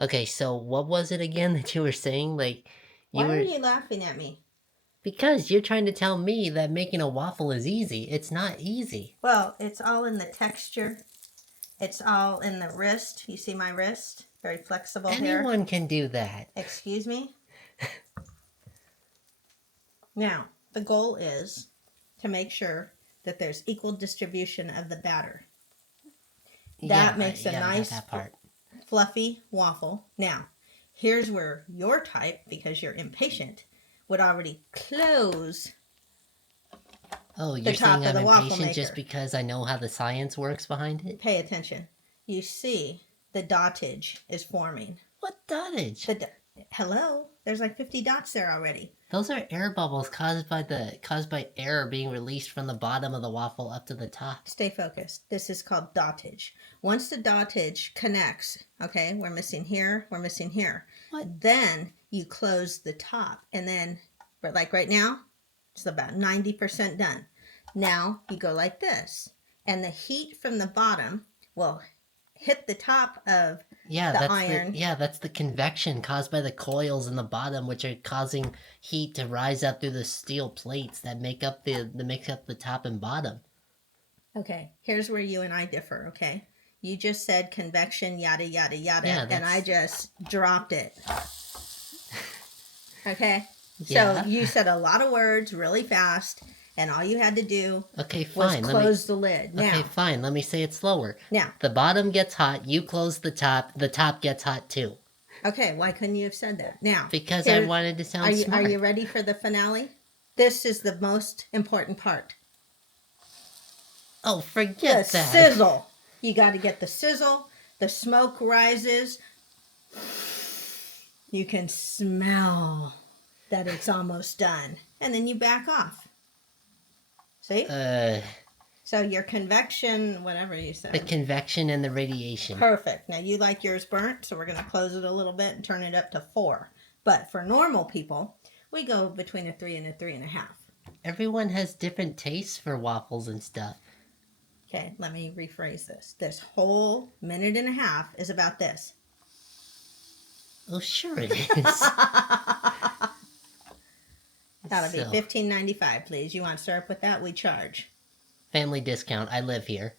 Okay, so what was it again that you were saying? Like, you Why are were... you laughing at me? Because you're trying to tell me that making a waffle is easy. It's not easy. Well, it's all in the texture. It's all in the wrist. You see my wrist? Very flexible here. Anyone can do that. Excuse me? Now, the goal is to make sure that there's equal distribution of the batter. That makes a I got nice, that part. fluffy waffle. Now, here's where your type, because you're impatient, would already close Oh, the you're top saying of I'm the waffle impatient just maker. because I know how the science works behind it? Pay attention. You see the dottage is forming. What dottage? Hello? There's like 50 dots there already. Those are air bubbles caused by air being released from the bottom of the waffle up to the top. Stay focused. This is called dottage. Once the dottage connects, okay, we're missing here, we're missing here. What? Then you close the top, and then, like right now, it's about 90% done. Now you go like this, and the heat from the bottom will hit the top of the iron. That's the convection caused by the coils in the bottom, which are causing heat to rise up through the steel plates that make up the top and bottom. Okay, here's where you and I differ, okay? You just said convection, yada, yada, yada, and I just dropped it. Okay? Yeah. So you said a lot of words really fast, and all you had to do was close the lid. Now, okay, fine. Let me say it slower. Now. The bottom gets hot, you close the top gets hot too. Okay, why couldn't you have said that? Now. Because I wanted to sound smart. Are you ready for the finale? This is the most important part. Oh, forget that. The sizzle. You got to get the sizzle. The smoke rises. You can smell that it's almost done. And then you back off. See? So your convection, whatever you said. The convection and the radiation. Perfect. Now you like yours burnt, so we're going to close it a little bit and turn it up to 4. But for normal people, we go between a 3 and a 3.5. Everyone has different tastes for waffles and stuff. Okay, let me rephrase this. This whole minute and a half is about this. Oh, sure it is. That'll be $15.95, please. You want syrup with that? We charge. Family discount. I live here.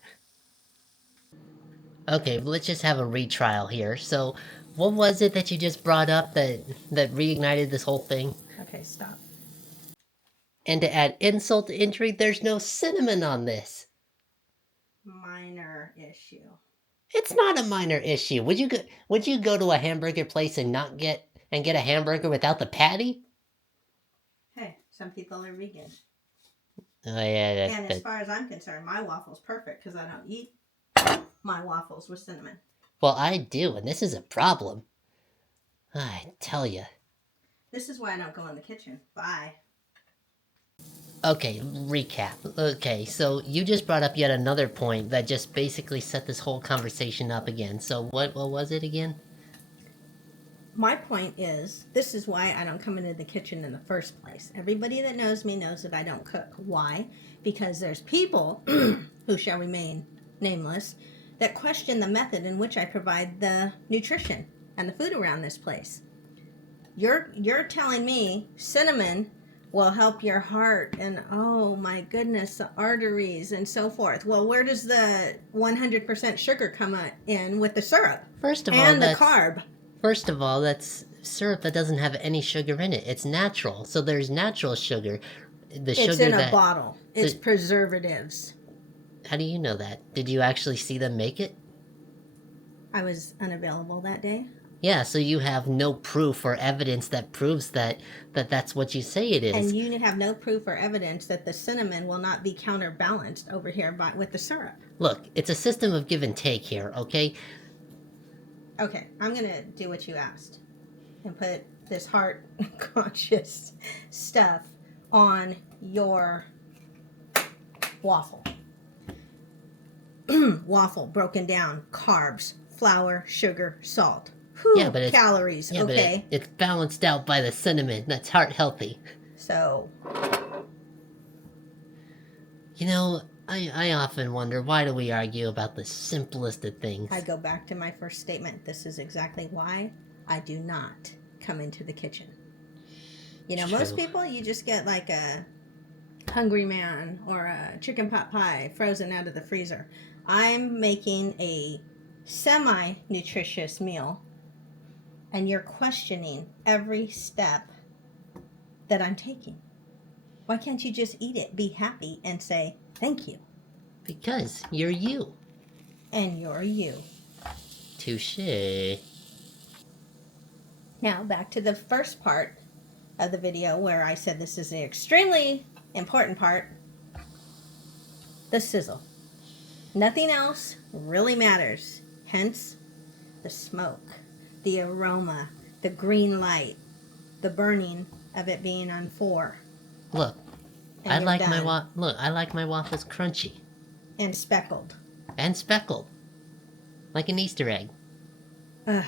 Okay, let's just have a retrial here. So, what was it that you just brought up that reignited this whole thing? Okay, stop. And to add insult to injury, there's no cinnamon on this. Minor issue. It's not a minor issue. Would you go to a hamburger place and not get a hamburger without the patty? Hey, some people are vegan. Oh yeah, and as far as I'm concerned, my waffle's perfect because I don't eat my waffles with cinnamon. Well, I do, and this is a problem. I tell you. This is why I don't go in the kitchen. Bye. Okay, recap. Okay, so you just brought up yet another point that just basically set this whole conversation up again. So what was it again? My point is, this is why I don't come into the kitchen in the first place. Everybody that knows me knows that I don't cook. Why? Because there's people, who shall remain nameless, that question the method in which I provide the nutrition and the food around this place. You're telling me cinnamon will help your heart and, oh my goodness, the arteries and so forth. Well, where does the 100% sugar come in with the syrup? First of all, and the carb. First of all, that's syrup that doesn't have any sugar in it. It's natural. So there's natural sugar. It's in a bottle. It's preservatives. How do you know that? Did you actually see them make it? I was unavailable that day. Yeah, so you have no proof or evidence that proves that that's what you say it is. And you have no proof or evidence that the cinnamon will not be counterbalanced over here with the syrup. Look, it's a system of give and take here, okay? Okay, I'm going to do what you asked and put this heart-conscious stuff on your waffle. Waffle broken down, carbs, flour, sugar, salt. Whew, yeah, but calories, yeah, okay. But it's balanced out by the cinnamon. That's heart healthy. So, you know, I often wonder, why do we argue about the simplest of things? I go back to my first statement. This is exactly why I do not come into the kitchen. You know, most True. people, you just get like a Hungry Man or a chicken pot pie frozen out of the freezer. I'm making a semi-nutritious meal, and you're questioning every step that I'm taking. Why can't you just eat it, be happy, and say thank you? Because you're you. And you're you. Touche. Now, back to the first part of the video where I said this is the extremely important part, the sizzle. Nothing else really matters. Hence, the smoke, the aroma, the green light, the burning of it being on 4. Look, And I you're like done. I like my waffles crunchy And speckled. and speckled, like an Easter egg. Ugh.